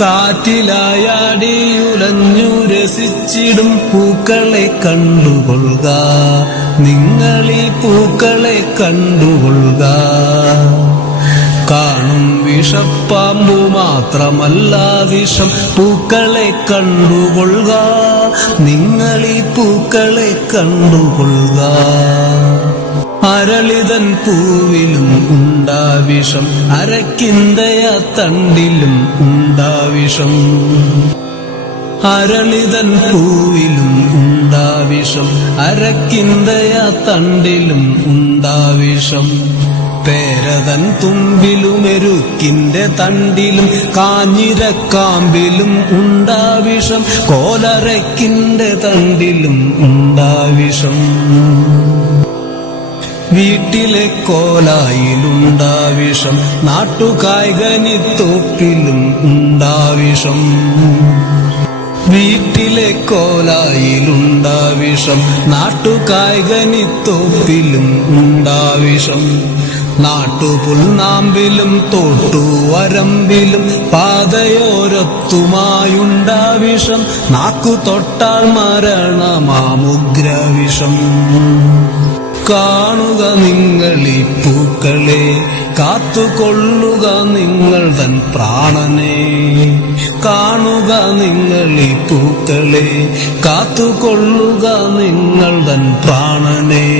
കാറ്റിലായാടിയുലഞ്ഞു രസിച്ചിടും പൂക്കളെ കണ്ടുകൊള്ളുക, നിങ്ങളീ പൂക്കളെ കണ്ടുകൊള്ളുക. കാണും വിഷപ്പാമ്പു മാത്രമല്ല വിഷം, പൂക്കളെ കണ്ടുകൊള്ളുക, നിങ്ങളീ പൂക്കളെ കണ്ടുകൊള്ളുക. അരളിതൻ പൂവിലും ഉണ്ടാവിഷം, അരക്കിന്തയ തണ്ടിലും ഉണ്ടാവിഷം. അരളിതൻ പൂവിലും ഉണ്ടാവിഷം, അരക്കിന്തയ തണ്ടിലും ഉണ്ടാവിഷം. പേരതൻ തുമ്പിലുമെരുക്കിന്റെ തണ്ടിലും കാഞ്ഞിരക്കാമ്പിലും ഉണ്ടാവിഷം, കോലരക്കിന്റെ തണ്ടിലും ഉണ്ടാവിഷം. വീട്ടിലെ കോലായിലുണ്ടാവിഷം, നാട്ടുകായ്കനിത്തോപ്പിലും ഉണ്ടാവിഷം. വീട്ടിലെ കോലായിലുണ്ടാവിഷം, നാട്ടുകായ്കനിത്തോപ്പിലും ഉണ്ടാവിഷം. നാട്ടുപുൽനാമ്പിലും തോട്ടുവരമ്പിലും പാതയോരത്തുമായുണ്ടാവിഷം, നാക്കു തൊട്ടാൽ മരണമാമുഗ്രവിഷം. കാണുക നിങ്ങളീ പൂക്കളെ, കാത്തുകൊള്ളുക നിങ്ങൾ തൻ പ്രാണനെ. കാണുക നിങ്ങളീ പൂക്കളെ, കാത്തുകൊള്ളുക നിങ്ങൾ തൻ പ്രാണനെ.